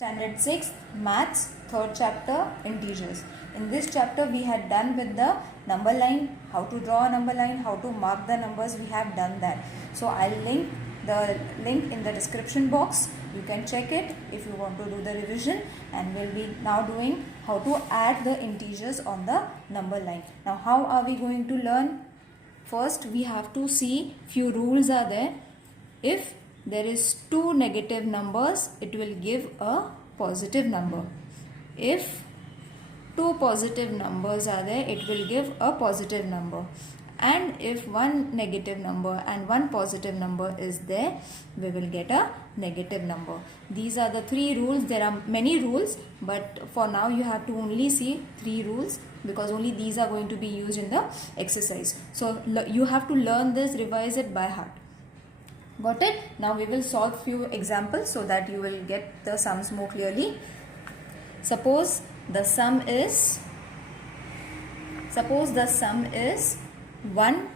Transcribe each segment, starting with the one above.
Standard 6 Maths, 3rd chapter, Integers. In this chapter we had done with the number line, how to draw a number line, how to mark the numbers, we have done that. So I'll link the link in the description box. You can check it if you want to do the revision, and we'll be now doing how to add the integers on the number line. Now how are we going to learn? First we have to see few rules are there. If there is two negative numbers, it will give a positive number. If two positive numbers are there, it will give a positive number. And if one negative number and one positive number is there, we will get a negative number. These are the three rules. There are many rules, but for now you have to only see three rules, because only these are going to be used in the exercise. So you have to learn this, revise it by heart. Got it? Now we will solve few examples so that you will get the sums more clearly. Suppose the sum is 1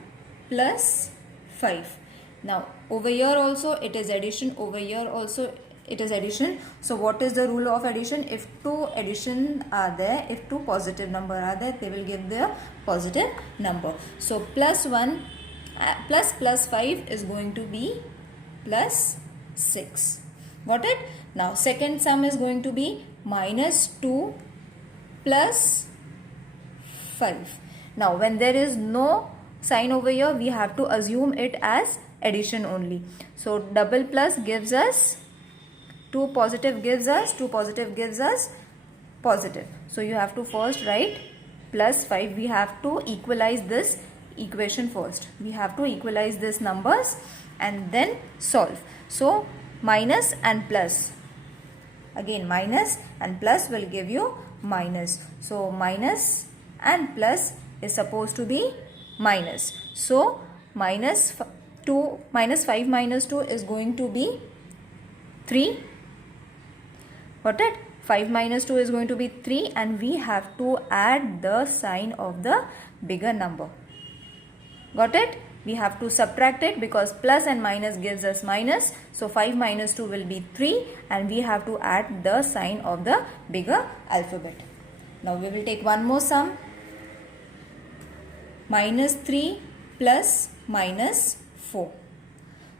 plus 5. Now over here also it is addition, over here also it is addition. So what is the rule of addition? If two addition are there, if two positive number are there, they will give the positive number. So plus 1 plus 5 is going to be plus 6. Got it? Now second sum is going to be minus 2 plus 5. Now when there is no sign over here, we have to assume it as addition only. So double plus gives us 2 positive, gives us positive. So you have to first write plus 5. We have to equalize this equation first. We have to equalize these numbers and then solve. So minus and plus, again minus and plus will give you minus. So minus and plus is supposed to be minus. So minus 5 minus 2 is going to be 3. Got it? 5 minus 2 is going to be 3, and we have to add the sign of the bigger number. Got it? We have to subtract it because plus and minus gives us minus. So 5 minus 2 will be 3, and we have to add the sign of the bigger alphabet. Now we will take one more sum. Minus 3 plus minus 4.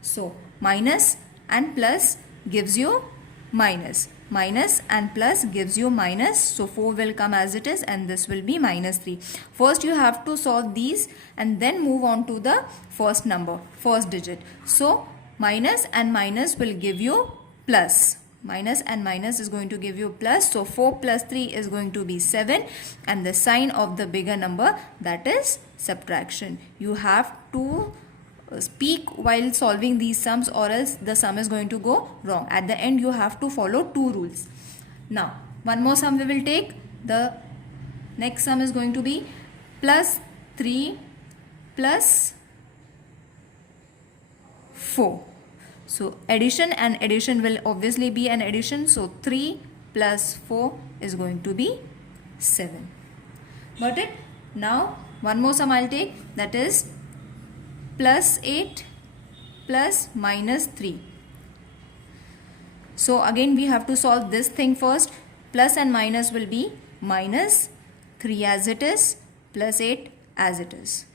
So minus and plus gives you minus. Minus and plus gives you minus. So 4 will come as it is, and this will be minus 3. First you have to solve these and then move on to the first number, first digit. So minus and minus will give you plus. Minus and minus is going to give you plus. So 4 plus 3 is going to be 7, and the sign of the bigger number, that is subtraction. You have to speak while solving these sums, or else the sum is going to go wrong. At the end you have to follow two rules. Now one more sum we will take. The next sum is going to be plus 3 plus 4. So addition and addition will obviously be an addition. So 3 plus 4 is going to be 7. Got it? Now one more sum I'll take, that is plus 8 plus minus 3. So again we have to solve this thing first. Plus and minus will be minus 3 as it is, plus 8 as it is.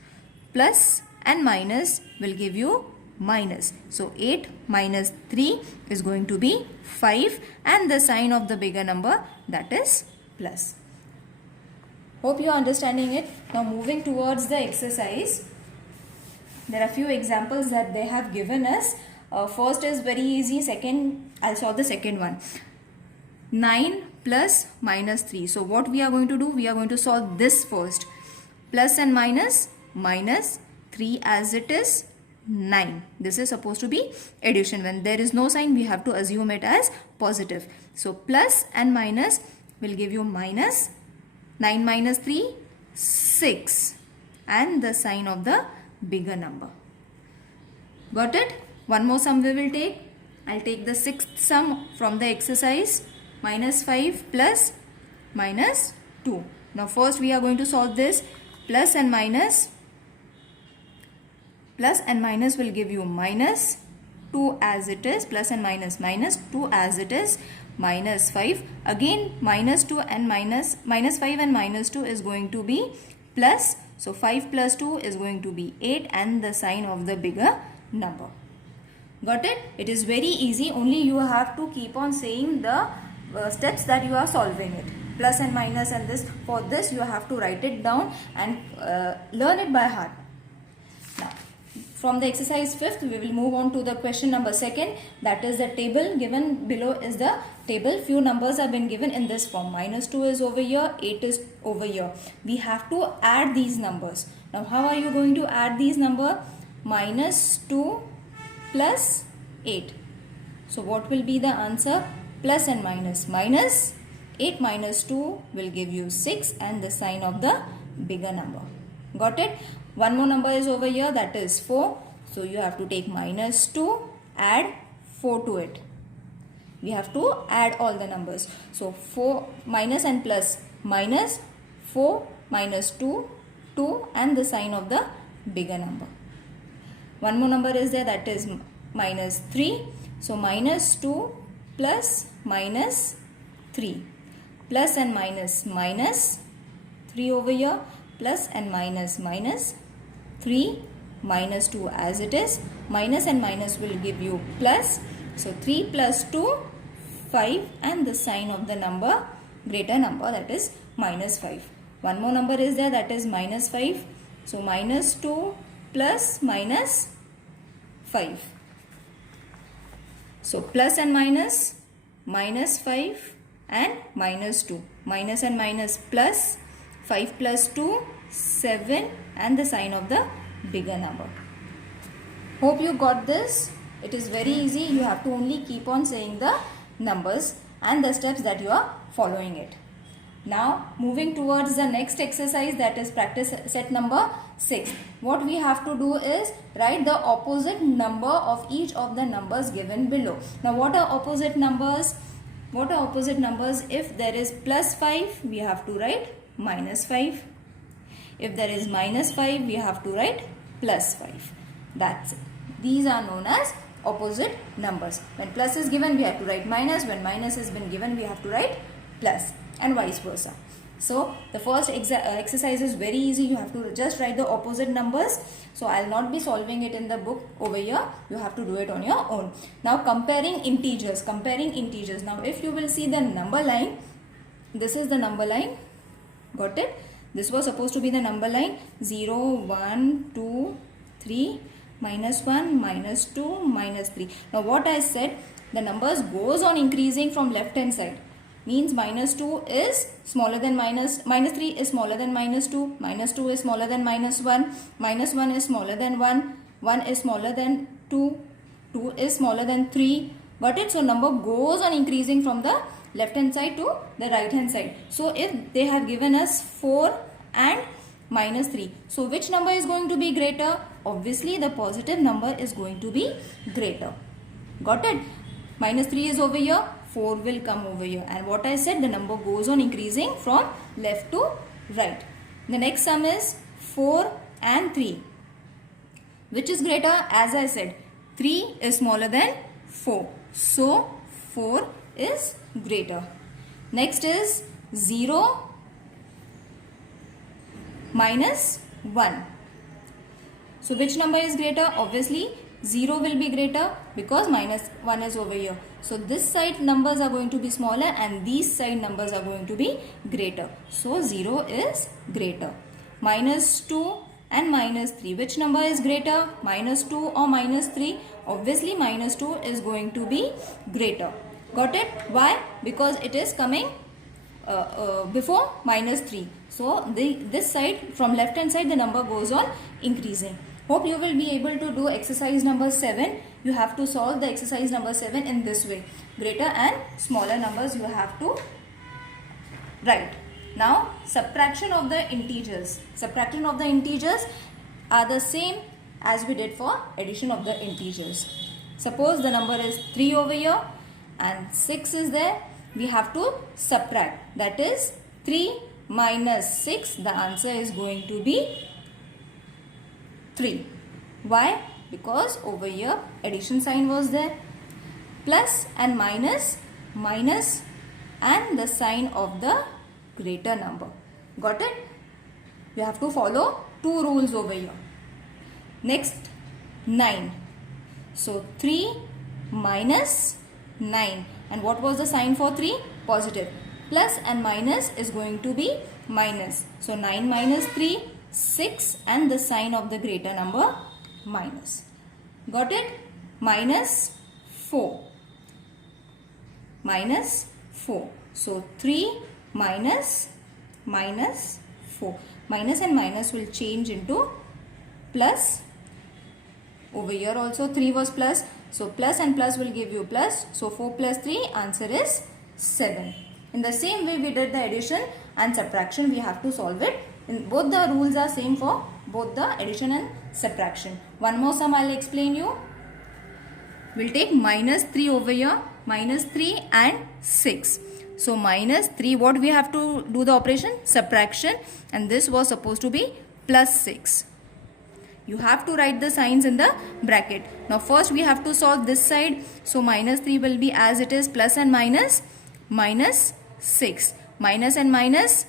Plus and minus will give you minus. So 8 minus 3 is going to be 5, and the sign of the bigger number, that is plus. Hope you are understanding it. Now moving towards the exercise. There are few examples that they have given us. First is very easy. Second, I'll solve the second one. 9 plus minus 3. So what we are going to do? We are going to solve this first. Plus and minus, minus 3 as it is, 9. This is supposed to be addition. When there is no sign, we have to assume it as positive. So plus and minus will give you minus. 9 minus 3, 6. And the sign of the bigger number. Got it? One more sum we will take. I'll take the sixth sum from the exercise. Minus 5 plus minus 2. Now first we are going to solve this. Plus and minus will give you minus 2 as it is, plus and minus, minus 2 as it is, minus 5. Again minus 2 and minus 5 and minus 2 is going to be plus. So 5 plus 2 is going to be 8 and the sign of the bigger number. Got it? It is very easy. Only you have to keep on saying the steps that you are solving it. Plus and minus and this. For this you have to write it down and learn it by heart. Now, from the exercise 5th, we will move on to the question number 2nd. That is the table given below is the table. Few numbers have been given in this form. Minus 2 is over here, 8 is over here. We have to add these numbers. Now, how are you going to add these numbers? Minus 2 plus 8. So, what will be the answer? Plus and minus. Minus 8 minus 2 will give you 6 and the sign of the bigger number. Got it? One more number is over here, that is 4. So you have to take minus 2, add 4 to it. We have to add all the numbers. So 4 minus and plus, minus 4 minus 2, 2 and the sign of the bigger number. One more number is there, that is minus 3. So minus 2 plus minus 3. Plus and minus, minus 3 over here, plus and minus, minus 3, minus 2 as it is. Minus and minus will give you plus. So 3 plus 2, 5 and the sign of the number, greater number, that is minus 5. One more number is there, that is minus 5. So minus 2 plus minus 5. So plus and minus, minus 5 and minus 2. Minus and minus plus, 5 plus 2, 7 and the sign of the bigger number. Hope you got this. It is very easy. You have to only keep on saying the numbers and the steps that you are following it. Now moving towards the next exercise, that is practice set number 6. What we have to do is write the opposite number of each of the numbers given below. Now what are opposite numbers? What are opposite numbers? If there is plus 5, we have to write minus 5. If there is minus 5, we have to write plus 5. That's it. These are known as opposite numbers. When plus is given, we have to write minus. When minus has been given, we have to write plus, and vice versa. So the first exercise is very easy. You have to just write the opposite numbers. So I'll not be solving it in the book over here. You have to do it on your own. Now comparing integers. Comparing integers. Now if you will see the number line, this is the number line. Got it? This was supposed to be the number line 0, 1, 2, 3, minus 1, minus 2, minus 3. Now what I said, the numbers goes on increasing from left hand side. Means minus 2 is smaller than minus 3 is smaller than minus 2, minus 2 is smaller than minus 1, minus 1 is smaller than 1, 1 is smaller than 2, 2 is smaller than 3. Got it? So number goes on increasing from the left hand side to the right hand side. So if they have given us 4 and minus 3, so which number is going to be greater? Obviously the positive number is going to be greater. Got it? Minus 3 is over here, 4 will come over here, and what I said, the number goes on increasing from left to right. The next sum is 4 and 3. Which is greater? As I said, 3 is smaller than 4. So 4 is greater. Next is 0 minus 1. So which number is greater? Obviously 0 will be greater because minus 1 is over here. So this side numbers are going to be smaller and these side numbers are going to be greater. So 0 is greater. Minus 2 and minus 3. Which number is greater? Minus 2 or minus 3? Obviously minus 2 is going to be greater. Got it? Why? Because it is coming before minus 3. So this side, from left hand side, the number goes on increasing. Hope you will be able to do exercise number 7. You have to solve the exercise number 7 in this way. Greater and smaller numbers you have to write. Now subtraction of the integers. Subtraction of the integers are the same as we did for addition of the integers. Suppose the number is 3 over here and 6 is there. We have to subtract. That is 3 minus 6. The answer is going to be 3. Why? Because over here addition sign was there. Plus and minus minus and the sign of the greater number. Got it? You have to follow two rules over here. Next, 9. So 3 minus 9. And what was the sign for 3? Positive. Plus and minus is going to be minus. So 9 minus 3, 6, and the sign of the greater number, minus. Got it? Minus 4. Minus 4. So 3 minus 4. Minus and minus will change into plus. Over here also 3 was plus. So plus and plus will give you plus. So 4 plus 3, answer is 7. In the same way we did the addition and subtraction, we have to solve it. In both the rules are same for both the addition and subtraction. One more sum I will explain you. We'll take minus 3 over here. Minus 3 and 6. So minus 3, what we have to do the operation? Subtraction. And this was supposed to be plus 6. You have to write the signs in the bracket. Now first we have to solve this side. So minus 3 will be as it is, plus and minus, minus 6. Minus and minus,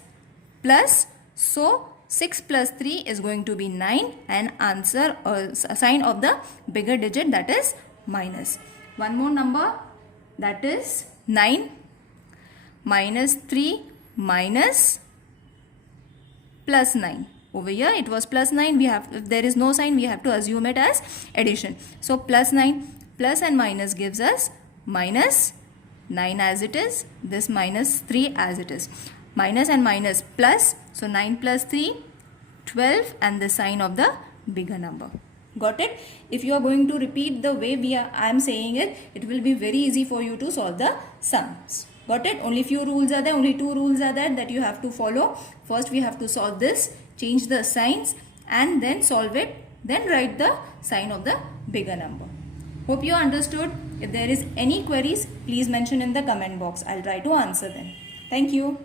plus. So 6 plus 3 is going to be 9, and answer or sign of the bigger digit, that is minus. One more number, that is 9 minus 3 minus plus 9. Over here it was plus 9. We have, if there is no sign, we have to assume it as addition. So plus 9, plus and minus gives us minus 9 as it is, this minus 3 as it is. Minus and minus plus, so 9 plus 3, 12, and the sign of the bigger number. Got it? If you are going to repeat the way I am saying it, it will be very easy for you to solve the sums. Got it? Only few rules are there, only two rules are there that you have to follow. First we have to solve this, change the signs, and then solve it, then write the sign of the bigger number. Hope you understood. If there is any queries, please mention in the comment box. I'll try to answer them. Thank you.